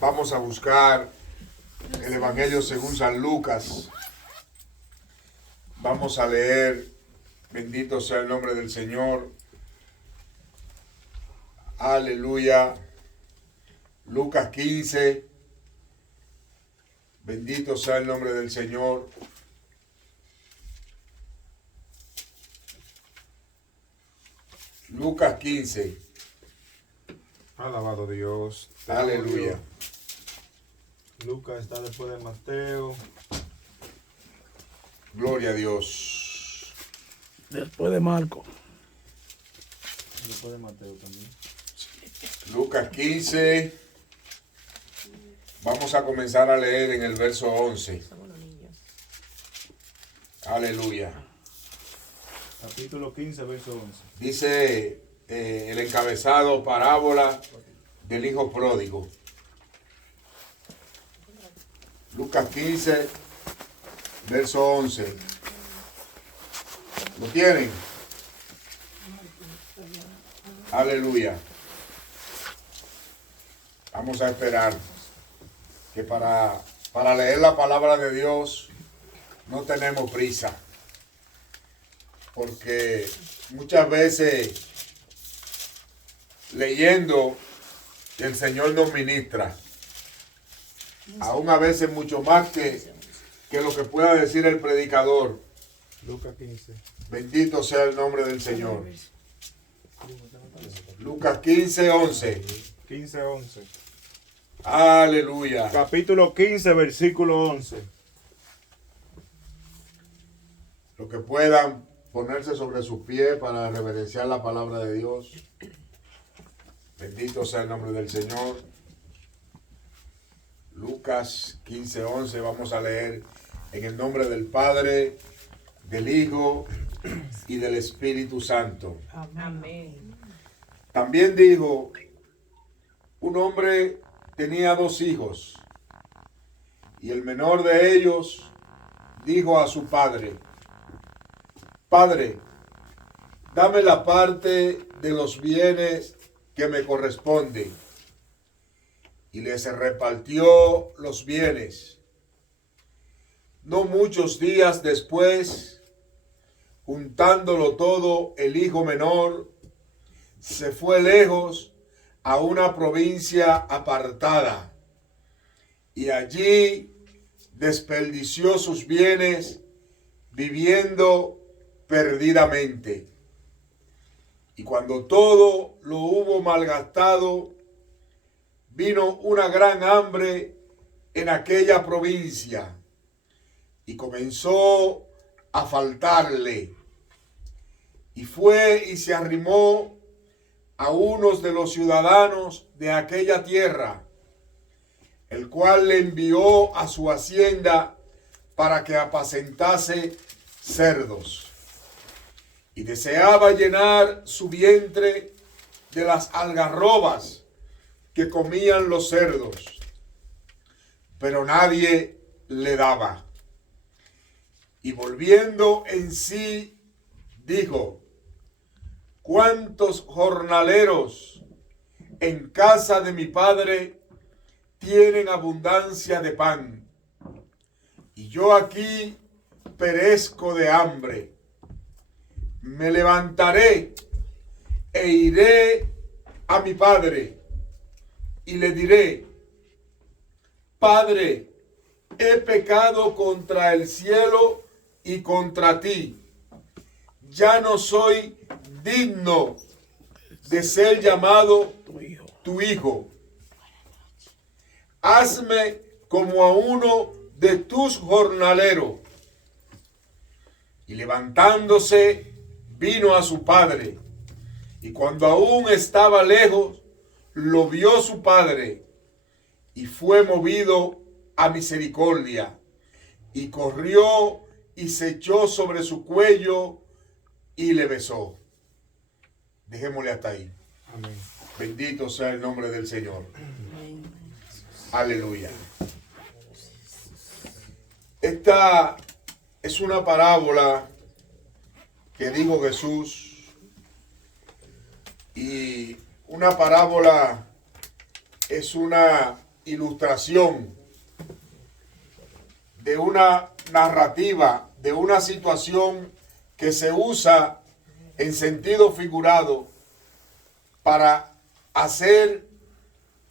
Vamos a buscar el Evangelio según San Lucas. Vamos a leer, bendito sea el nombre del Señor. Aleluya. Lucas 15. Bendito sea el nombre del Señor. Lucas 15. Alabado Dios. Aleluya. Lucas está después de Mateo. Gloria a Dios. Después de Marco. Después de Mateo también. Lucas 15. Vamos a comenzar a leer en el verso 11. Aleluya. Capítulo 15, verso 11. Dice el encabezado, parábola del hijo pródigo. Lucas 15, verso 11. ¿Lo tienen? Aleluya. Vamos a esperar que para leer la palabra de Dios no tenemos prisa. Porque muchas veces leyendo el Señor nos ministra. Aún a veces mucho más que lo que pueda decir el predicador. Lucas 15. Bendito sea el nombre del Señor. Lucas 15, 11. 15, 11. Aleluya. Capítulo 15, versículo 11. Los que puedan ponerse sobre sus pies para reverenciar la palabra de Dios. Bendito sea el nombre del Señor. Lucas 15, 11. Vamos a leer en el nombre del Padre, del Hijo y del Espíritu Santo. Amén. También dijo, un hombre tenía 2 hijos, y el menor de ellos dijo a su padre, Padre, dame la parte de los bienes que me corresponde. Y les repartió los bienes. No muchos días después, juntándolo todo, el hijo menor se fue lejos a una provincia apartada y allí desperdició sus bienes viviendo perdidamente. Y cuando todo lo hubo malgastado, vino una gran hambre en aquella provincia y comenzó a faltarle. Y fue y se arrimó a unos de los ciudadanos de aquella tierra, el cual le envió a su hacienda para que apacentase cerdos. Y deseaba llenar su vientre de las algarrobas que comían los cerdos, pero nadie le daba. Y volviendo en sí, dijo, ¿cuántos jornaleros en casa de mi padre tienen abundancia de pan? Y yo aquí perezco de hambre. Me levantaré e iré a mi padre y le diré, Padre, he pecado contra el cielo y contra ti. Ya no soy digno de ser llamado tu hijo. Hazme como a uno de tus jornaleros. Y levantándose, vino a su padre. Y cuando aún estaba lejos, lo vio su padre. Y fue movido a misericordia. Y corrió y se echó sobre su cuello y le besó. Dejémosle hasta ahí. Amén. Bendito sea el nombre del Señor. Aleluya. Esta es una parábola que dijo Jesús, y una parábola es una ilustración de una narrativa, de una situación que se usa en sentido figurado para hacer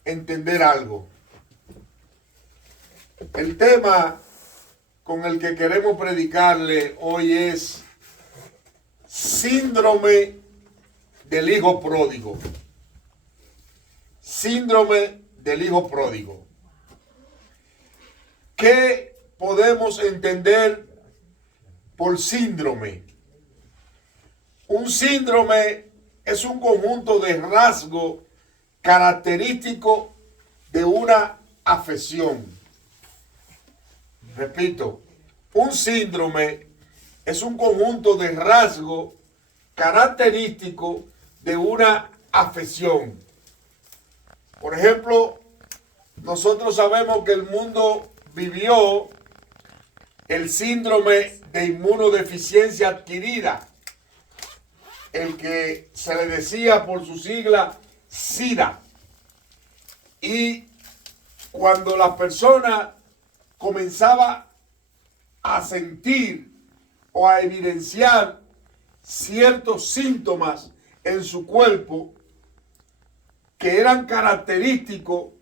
entender algo. El tema con el que queremos predicarle hoy es síndrome del hijo pródigo. Síndrome del hijo pródigo. ¿Qué podemos entender por síndrome? Un síndrome es un conjunto de rasgos característicos de una afección. Repito, un síndrome es un conjunto de rasgos característicos de una afección. Por ejemplo, nosotros sabemos que el mundo vivió el síndrome de inmunodeficiencia adquirida, el que se le decía por su sigla SIDA. Y cuando la persona comenzaba a sentir o a evidenciar ciertos síntomas en su cuerpo que eran característicos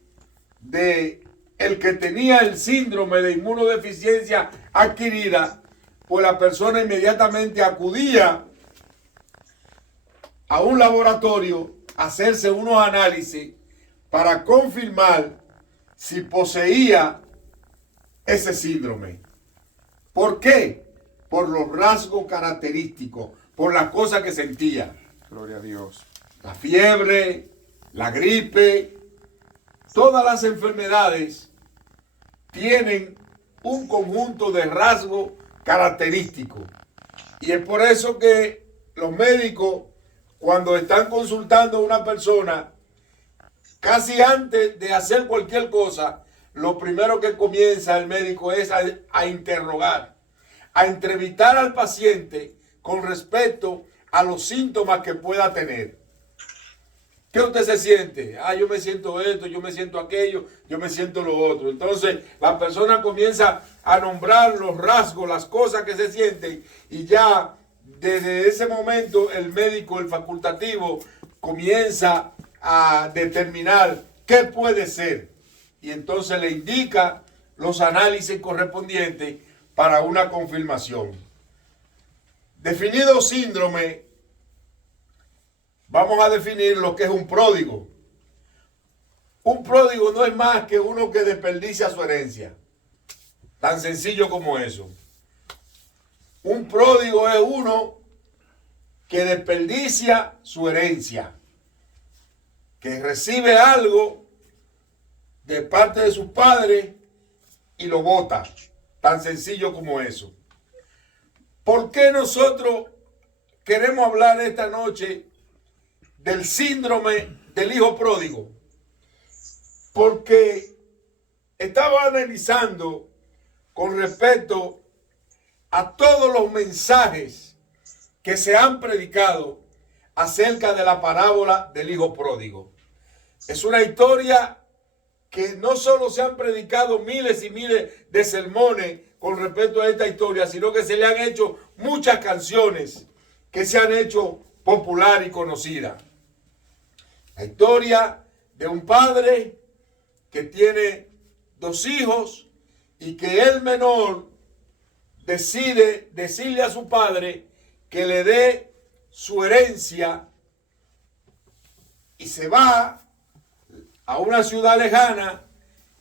de el que tenía el síndrome de inmunodeficiencia adquirida, pues la persona inmediatamente acudía a un laboratorio a hacerse unos análisis para confirmar si poseía ese síndrome. ¿Por qué? Por los rasgos característicos, por las cosas que sentía. Gloria a Dios. La fiebre, la gripe, todas las enfermedades tienen un conjunto de rasgos característicos. Y es por eso que los médicos, cuando están consultando a una persona, casi antes de hacer cualquier cosa, lo primero que comienza el médico es a interrogar, a entrevistar al paciente con respecto a los síntomas que pueda tener. ¿Qué usted se siente? Yo me siento esto, yo me siento aquello, yo me siento lo otro. Entonces la persona comienza a nombrar los rasgos, las cosas que se sienten, y ya desde ese momento el médico, el facultativo, comienza a determinar qué puede ser. Y entonces le indica los análisis correspondientes para una confirmación. Definido síndrome, vamos a definir lo que es un pródigo. Un pródigo no es más que uno que desperdicia su herencia. Tan sencillo como eso. Un pródigo es uno que desperdicia su herencia, que recibe algo de parte de sus padres y lo bota. Tan sencillo como eso. ¿Por qué nosotros queremos hablar esta noche del síndrome del hijo pródigo? Porque estaba analizando con respecto a todos los mensajes que se han predicado acerca de la parábola del hijo pródigo. Es una historia que no solo se han predicado miles y miles de sermones con respecto a esta historia, sino que se le han hecho muchas canciones que se han hecho popular y conocida. La historia de un padre que tiene 2 hijos y que el menor decide decirle a su padre que le dé su herencia y se va a una ciudad lejana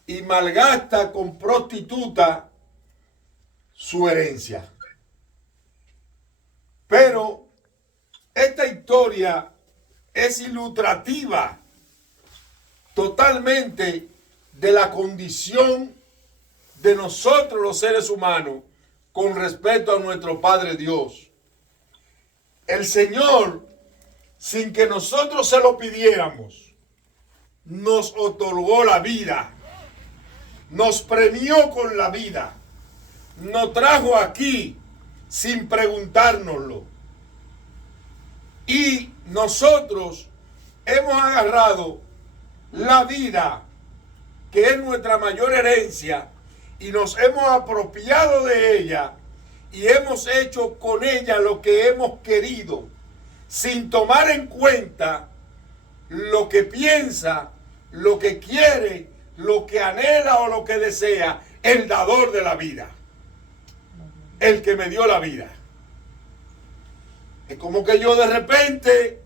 y malgasta con prostituta su herencia. Pero esta historia es ilustrativa totalmente de la condición de nosotros los seres humanos con respecto a nuestro Padre Dios. El Señor, sin que nosotros se lo pidiéramos, nos otorgó la vida, nos premió con la vida, nos trajo aquí sin preguntárnoslo. Y nosotros hemos agarrado la vida que es nuestra mayor herencia, y nos hemos apropiado de ella y hemos hecho con ella lo que hemos querido, sin tomar en cuenta lo que piensa, lo que quiere, lo que anhela o lo que desea el dador de la vida, el que me dio la vida. Es como que yo de repente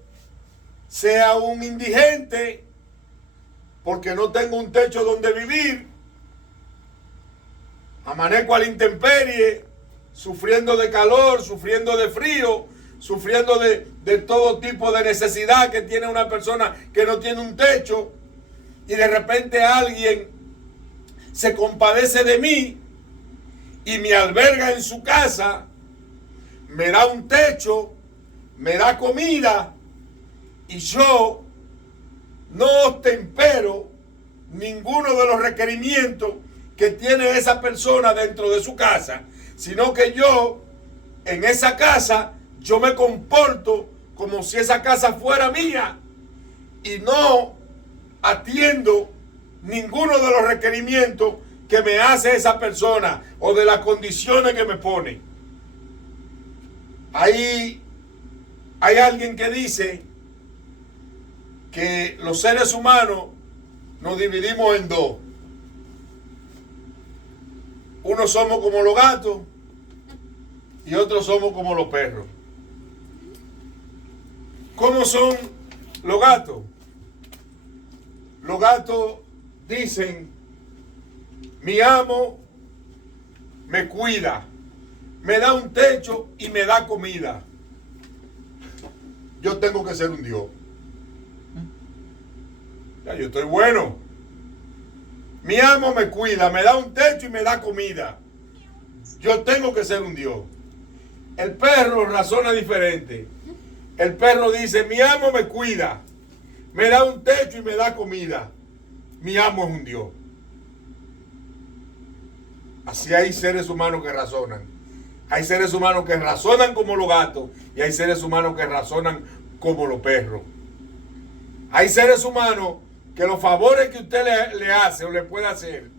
sea un indigente porque no tengo un techo donde vivir, amanezco a la intemperie, sufriendo de calor, sufriendo de frío, sufriendo de todo tipo de necesidad que tiene una persona que no tiene un techo, y de repente alguien se compadece de mí y me alberga en su casa, me da un techo, me da comida, y yo no ostempero ninguno de los requerimientos que tiene esa persona dentro de su casa, sino que yo, en esa casa, yo me comporto como si esa casa fuera mía y no atiendo ninguno de los requerimientos que me hace esa persona o de las condiciones que me pone. Hay alguien que dice que los seres humanos nos dividimos en dos. Unos somos como los gatos y otros somos como los perros. ¿Cómo son los gatos? Los gatos dicen: mi amo me cuida, me da un techo y me da comida. Yo tengo que ser un Dios. Ya, yo estoy bueno. Mi amo me cuida, me da un techo y me da comida. Yo tengo que ser un Dios. El perro razona diferente. El perro dice: mi amo me cuida, me da un techo y me da comida. Mi amo es un Dios. Así hay seres humanos que razonan. Hay seres humanos que razonan como los gatos y hay seres humanos que razonan como los perros. Hay seres humanos que los favores que usted le hace o le puede hacer,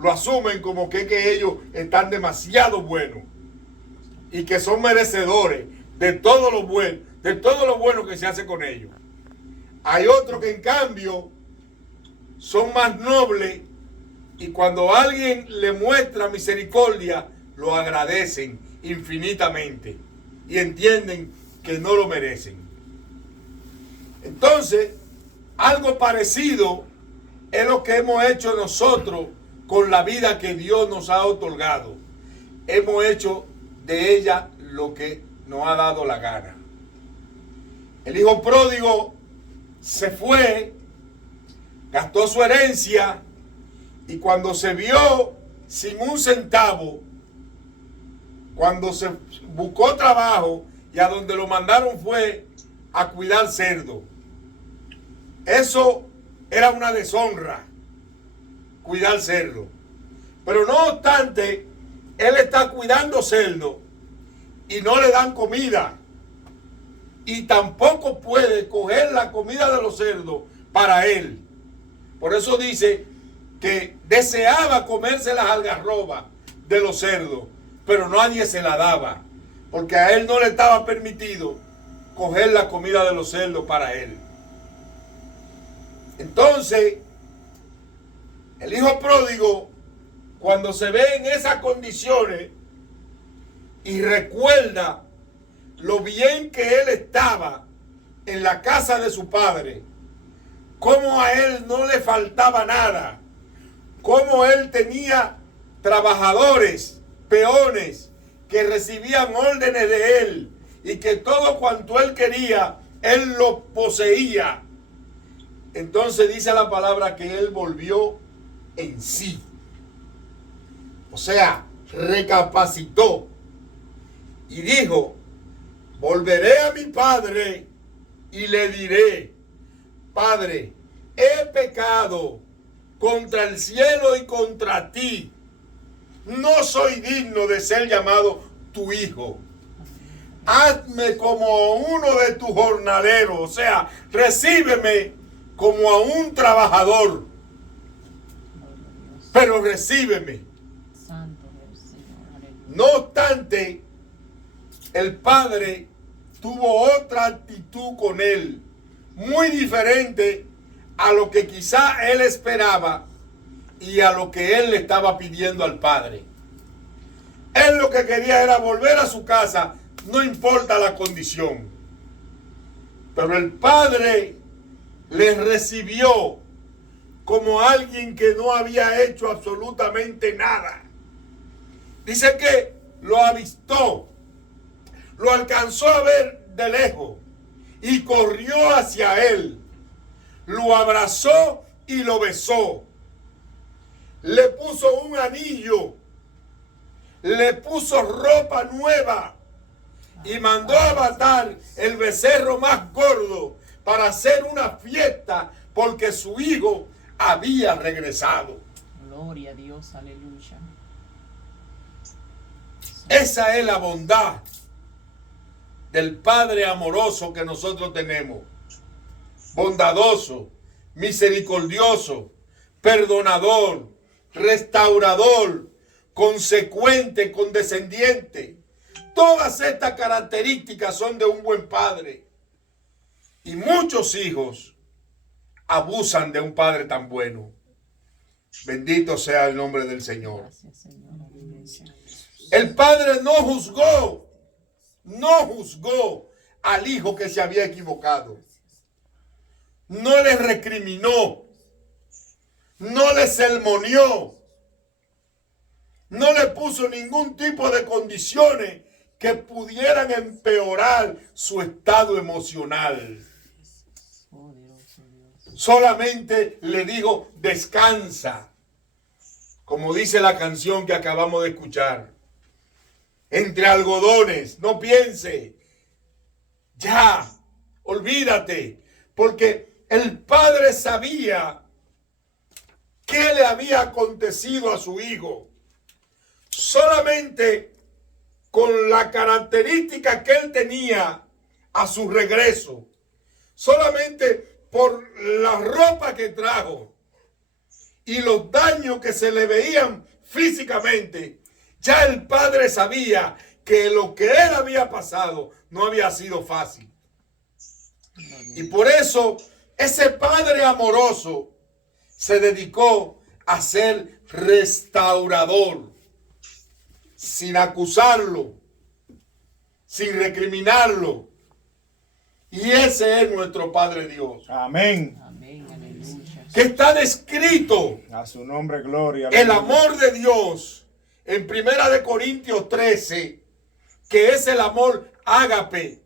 lo asumen como que ellos están demasiado buenos y que son merecedores de todo lo bueno que se hace con ellos. Hay otros que en cambio son más nobles y cuando alguien le muestra misericordia, lo agradecen infinitamente y entienden que no lo merecen. Entonces, algo parecido es lo que hemos hecho nosotros con la vida que Dios nos ha otorgado. Hemos hecho de ella lo que nos ha dado la gana. El hijo pródigo se fue, gastó su herencia y cuando se vio sin un centavo, cuando se buscó trabajo y a donde lo mandaron fue a cuidar cerdo. Eso era una deshonra, cuidar cerdo. Pero no obstante, él está cuidando cerdo y no le dan comida. Y tampoco puede coger la comida de los cerdos para él. Por eso dice que deseaba comerse las algarrobas de los cerdos, pero nadie se la daba, porque a él no le estaba permitido coger la comida de los cerdos para él. Entonces, el hijo pródigo, cuando se ve en esas condiciones y recuerda lo bien que él estaba en la casa de su padre, cómo a él no le faltaba nada, cómo él tenía trabajadores, peones, que recibían órdenes de él y que todo cuanto él quería, él lo poseía. Entonces dice la palabra que él volvió en sí. O sea, recapacitó y dijo: volveré a mi padre y le diré: Padre, he pecado contra el cielo y contra ti. No soy digno de ser llamado tu hijo. Hazme como uno de tus jornaleros, o sea, recíbeme como a un trabajador. pero recíbeme. Santo es el Señor. Aleluya. No obstante, el padre tuvo otra actitud con él, muy diferente a lo que quizá él esperaba y a lo que él le estaba pidiendo al padre. Él lo que quería era volver a su casa, no importa la condición. Pero el padre le recibió como alguien que no había hecho absolutamente nada. Dice que lo avistó, lo alcanzó a ver de lejos y corrió hacia él. Lo abrazó y lo besó. Le puso un anillo, le puso ropa nueva y mandó a matar el becerro más gordo para hacer una fiesta porque su hijo había regresado. Gloria a Dios, aleluya. Esa es la bondad del Padre amoroso que nosotros tenemos. Bondadoso, misericordioso, perdonador, restaurador, consecuente, condescendiente. Todas estas características son de un buen padre. Y muchos hijos abusan de un padre tan bueno. Bendito sea el nombre del Señor. Gracias, Señor. Aleluya. El padre no juzgó al hijo que se había equivocado. No le recriminó, no le sermoneó, no le puso ningún tipo de condiciones que pudieran empeorar su estado emocional. Poderoso Dios. Solamente le dijo, descansa, como dice la canción que acabamos de escuchar. Entre algodones, no piense, ya, olvídate, porque el padre sabía qué le había acontecido a su hijo. Solamente con la característica que él tenía a su regreso, solamente por la ropa que trajo y los daños que se le veían físicamente, ya el padre sabía que lo que él había pasado no había sido fácil. Y por eso ese padre amoroso se dedicó a ser restaurador, sin acusarlo, sin recriminarlo. Y ese es nuestro Padre Dios, Amén. Amén, aleluya. que está descrito A su nombre, gloria. el amor de Dios en 1 Corintios 13, que es el amor ágape,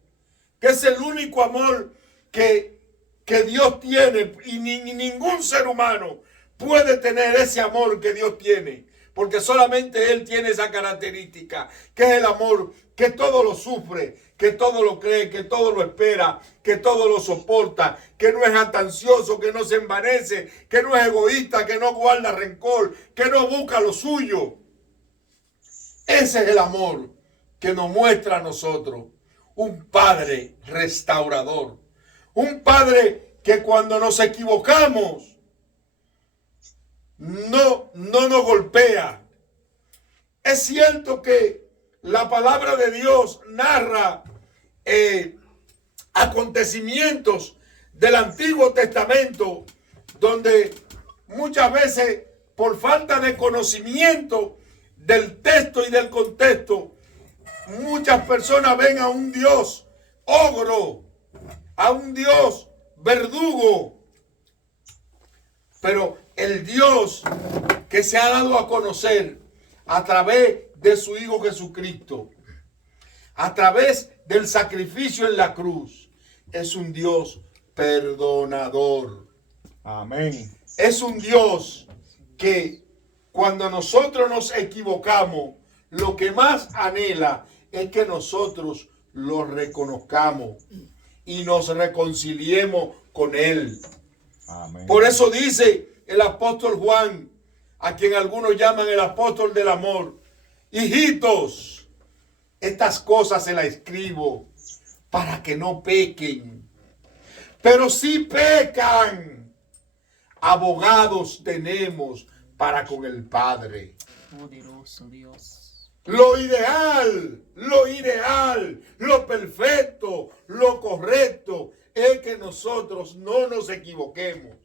que es el único amor que Dios tiene, y ningún ser humano puede tener ese amor que Dios tiene, porque solamente Él tiene esa característica, que es el amor que todo lo sufre, que todo lo cree, que todo lo espera, que todo lo soporta, que no es jactancioso, que no se envanece, que no es egoísta, que no guarda rencor, que no busca lo suyo. Ese es el amor que nos muestra a nosotros un Padre restaurador, un Padre que cuando nos equivocamos no nos golpea. Es cierto que la palabra de Dios narra acontecimientos del Antiguo Testamento donde muchas veces por falta de conocimiento del texto y del contexto, muchas personas ven a un Dios ogro, a un Dios verdugo. Pero el Dios que se ha dado a conocer a través de su Hijo Jesucristo, a través del sacrificio en la cruz, es un Dios perdonador. Amén. Es un Dios que cuando nosotros nos equivocamos, lo que más anhela es que nosotros lo reconozcamos y nos reconciliemos con Él. Amén. Por eso dice el apóstol Juan, a quien algunos llaman el apóstol del amor: hijitos, estas cosas se las escribo para que no pequen. Pero si pecan, abogados tenemos para con el Padre. Poderoso Dios. Lo ideal, lo perfecto, lo correcto es que nosotros no nos equivoquemos.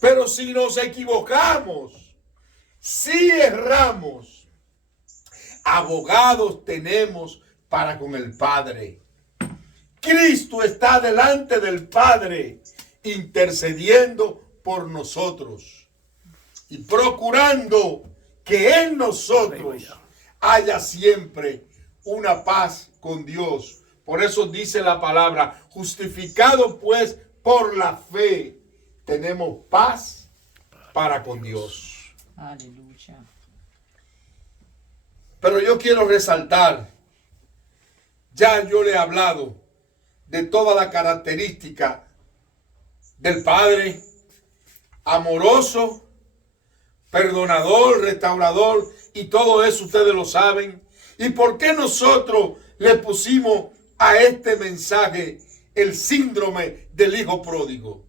Pero si nos equivocamos, si erramos, abogados tenemos para con el Padre. Cristo está delante del Padre intercediendo por nosotros y procurando que en nosotros haya siempre una paz con Dios. Por eso dice la palabra, justificado pues por la fe, tenemos paz para con Dios. Aleluya. Pero yo quiero resaltar, ya yo le he hablado de toda la característica del Padre, amoroso, perdonador, restaurador, y todo eso ustedes lo saben. ¿Y por qué nosotros le pusimos a este mensaje el síndrome del hijo pródigo?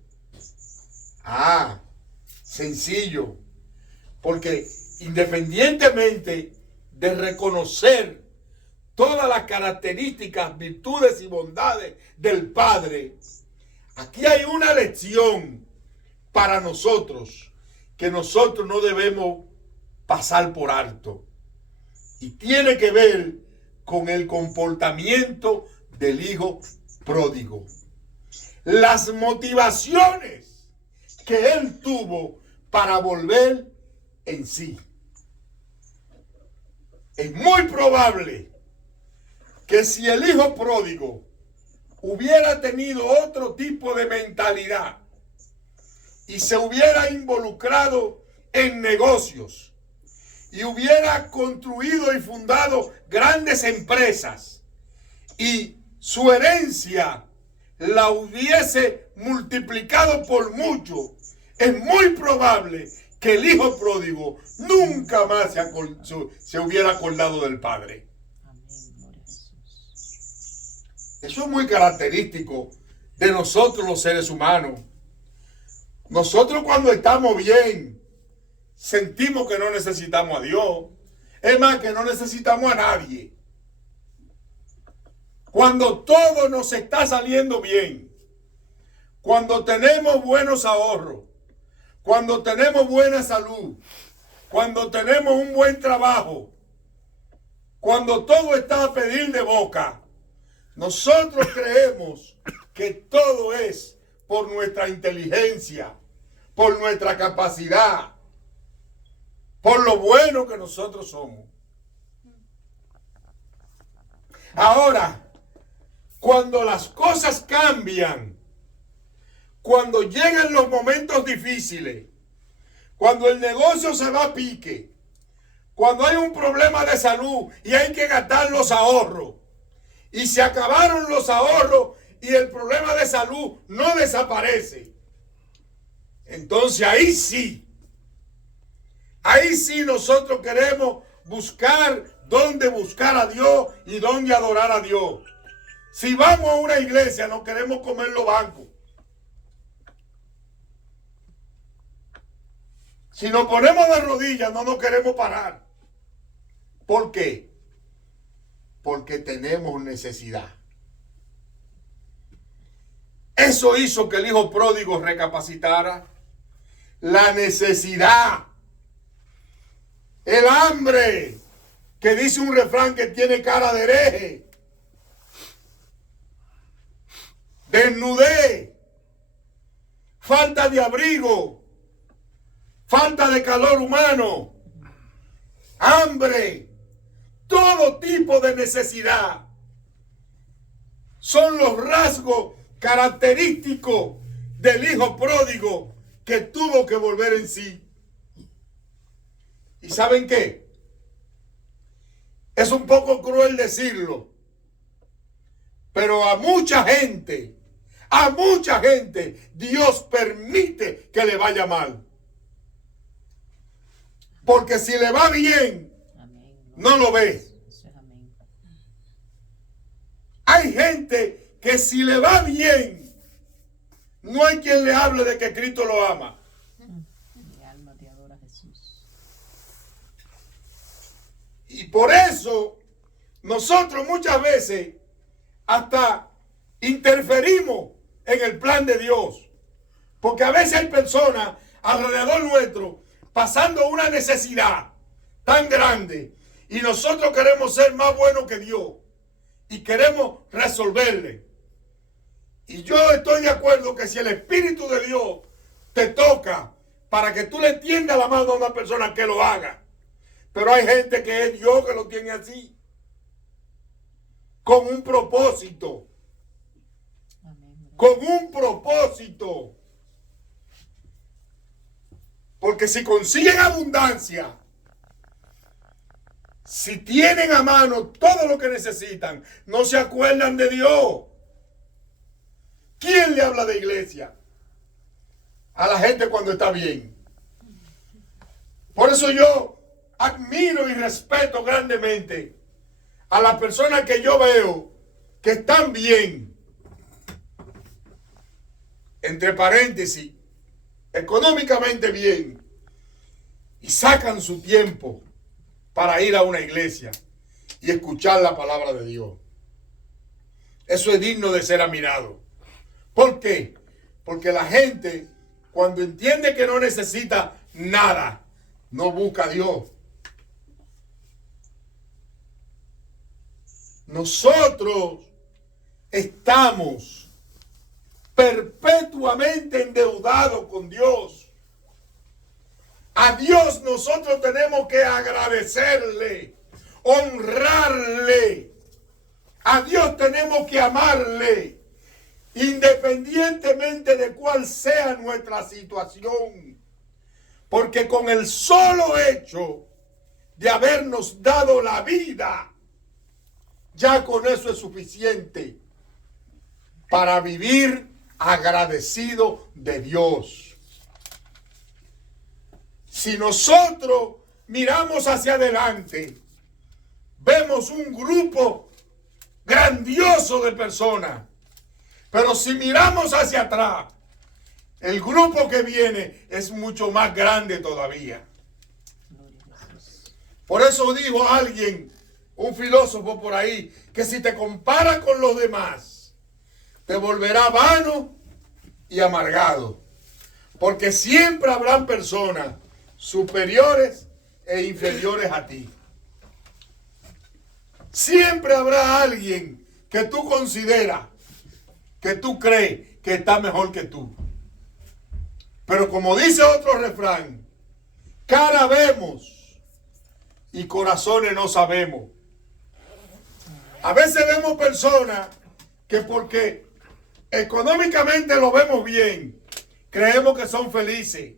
Sencillo, porque independientemente de reconocer todas las características, virtudes y bondades del Padre, aquí hay una lección para nosotros que nosotros no debemos pasar por alto. Y tiene que ver con el comportamiento del hijo pródigo. Las motivaciones que él tuvo para volver en sí. Es muy probable que si el hijo pródigo hubiera tenido otro tipo de mentalidad y se hubiera involucrado en negocios y hubiera construido y fundado grandes empresas y su herencia la hubiese multiplicado por mucho, es muy probable que el hijo pródigo nunca más se hubiera acordado del Padre. Amén. Gloria a Jesús. Eso es muy característico de nosotros los seres humanos. Nosotros cuando estamos bien, sentimos que no necesitamos a Dios. Es más, que no necesitamos a nadie. Cuando todo nos está saliendo bien, cuando tenemos buenos ahorros, cuando tenemos buena salud, cuando tenemos un buen trabajo, cuando todo está a pedir de boca, nosotros creemos que todo es por nuestra inteligencia, por nuestra capacidad, por lo bueno que nosotros somos. Ahora, cuando las cosas cambian, cuando llegan los momentos difíciles, cuando el negocio se va a pique, cuando hay un problema de salud y hay que gastar los ahorros, y se acabaron los ahorros y el problema de salud no desaparece, entonces ahí sí nosotros queremos buscar dónde buscar a Dios y dónde adorar a Dios. Si vamos a una iglesia no queremos comer los bancos. Si nos ponemos de rodillas no nos queremos parar. ¿Por qué? Porque tenemos necesidad. Eso hizo que el hijo pródigo recapacitara. La necesidad. El hambre. Que dice un refrán que tiene cara de hereje. Desnudez. Falta de abrigo. Falta de calor humano. Hambre. Todo tipo de necesidad. Son los rasgos característicos del hijo pródigo que tuvo que volver en sí. ¿Y saben qué? Es un poco cruel decirlo, pero a mucha gente, Dios permite que le vaya mal. Porque si le va bien, no lo ve. Hay gente que si le va bien, no hay quien le hable de que Cristo lo ama. Mi alma Gloria a Jesús. Y por eso nosotros muchas veces hasta interferimos en el plan de Dios. Porque a veces hay personas alrededor nuestro pasando una necesidad tan grande y nosotros queremos ser más buenos que Dios y queremos resolverle. Y yo estoy de acuerdo que si el Espíritu de Dios te toca para que tú le tiendas la mano a una persona, que lo haga. Pero hay gente que es Dios que lo tiene así, con un propósito. Amén. Con un propósito. Porque si consiguen abundancia, si tienen a mano todo lo que necesitan, no se acuerdan de Dios. ¿Quién le habla de iglesia? A la gente cuando está bien. Por eso yo admiro y respeto grandemente a las personas que yo veo que están bien, entre paréntesis, económicamente bien, y sacan su tiempo para ir a una iglesia y escuchar la palabra de Dios. Eso es digno de ser admirado. ¿Por qué? Porque la gente, cuando entiende que no necesita nada, no busca a Dios. Nosotros estamos perpetuamente endeudados con Dios. A Dios nosotros tenemos que agradecerle, honrarle. A Dios tenemos que amarle, independientemente de cuál sea nuestra situación. Porque con el solo hecho de habernos dado la vida, ya con eso es suficiente para vivir agradecido de Dios. Si nosotros miramos hacia adelante, vemos un grupo grandioso de personas. Pero si miramos hacia atrás, el grupo que viene es mucho más grande todavía. Gloria a Jesús. Por eso dijo alguien, un filósofo por ahí, que si te comparas con los demás, te volverá vano y amargado. Porque siempre habrán personas superiores e inferiores a ti. Siempre habrá alguien que tú consideras, que tú crees que está mejor que tú. Pero como dice otro refrán, cara vemos y corazones no sabemos. A veces vemos personas que porque económicamente lo vemos bien, creemos que son felices.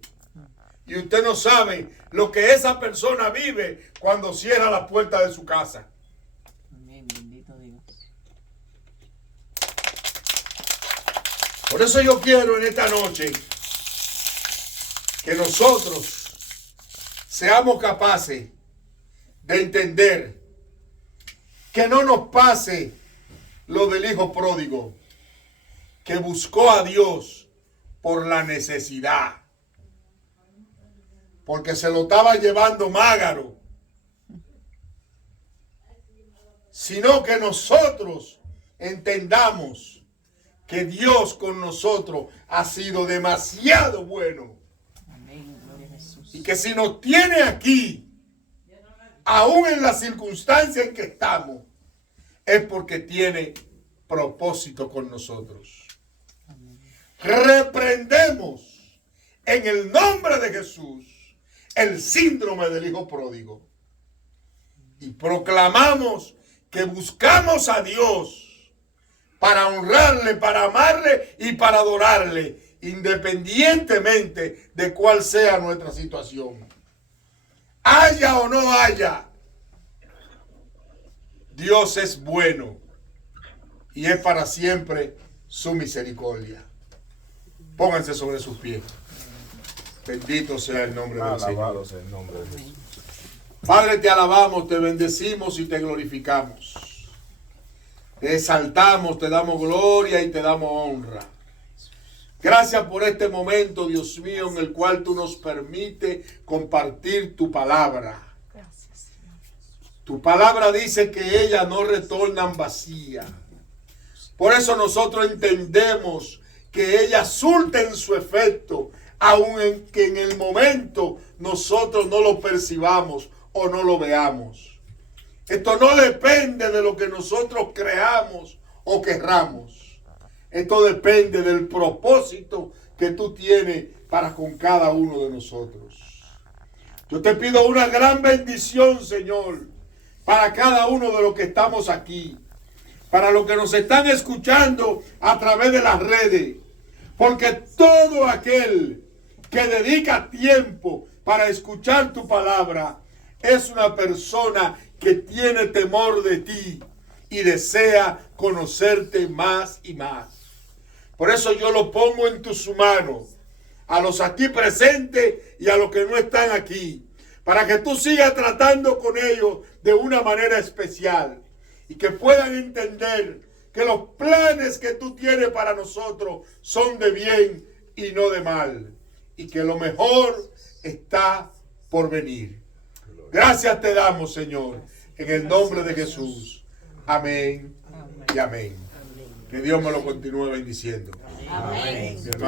Y usted no sabe lo que esa persona vive cuando cierra la puerta de su casa. Amén. Bendito Dios. Por eso yo quiero en esta noche que nosotros seamos capaces de entender que no nos pase lo del hijo pródigo, que buscó a Dios por la necesidad, porque se lo estaba llevando mágaro, sino que nosotros entendamos que Dios con nosotros ha sido demasiado bueno. Amén. Gloria a Jesús. Y que si nos tiene aquí, aún en la circunstancia en que estamos, es porque tiene propósito con nosotros. Reprendemos en el nombre de Jesús el síndrome del hijo pródigo y proclamamos que buscamos a Dios para honrarle, para amarle y para adorarle, independientemente de cuál sea nuestra situación. Haya o no haya, Dios es bueno y es para siempre su misericordia. Pónganse sobre sus pies. Bendito sea el nombre del Señor. Alabado sea el nombre de Jesús. Padre, te alabamos, te bendecimos y te glorificamos. Te exaltamos, te damos gloria y te damos honra. Gracias por este momento, Dios mío, en el cual tú nos permites compartir tu palabra. Gracias, Señor. Tu palabra dice que ellas no retornan vacías. Por eso nosotros entendemos que ellas surten su efecto, aun en que en el momento nosotros no lo percibamos o no lo veamos. Esto no depende de lo que nosotros creamos o querramos. Esto depende del propósito que tú tienes para con cada uno de nosotros. Yo te pido una gran bendición, Señor, para cada uno de los que estamos aquí, para los que nos están escuchando a través de las redes, porque todo aquel que dedica tiempo para escuchar tu palabra es una persona que tiene temor de ti y desea conocerte más y más. Por eso yo lo pongo en tus manos, a los aquí presentes y a los que no están aquí, para que tú sigas tratando con ellos de una manera especial y que puedan entender que los planes que tú tienes para nosotros son de bien y no de mal, y que lo mejor está por venir. Gracias te damos, Señor, en el nombre de Jesús. Amén y amén. Que Dios me lo continúe bendiciendo. Amén. Mi hermano.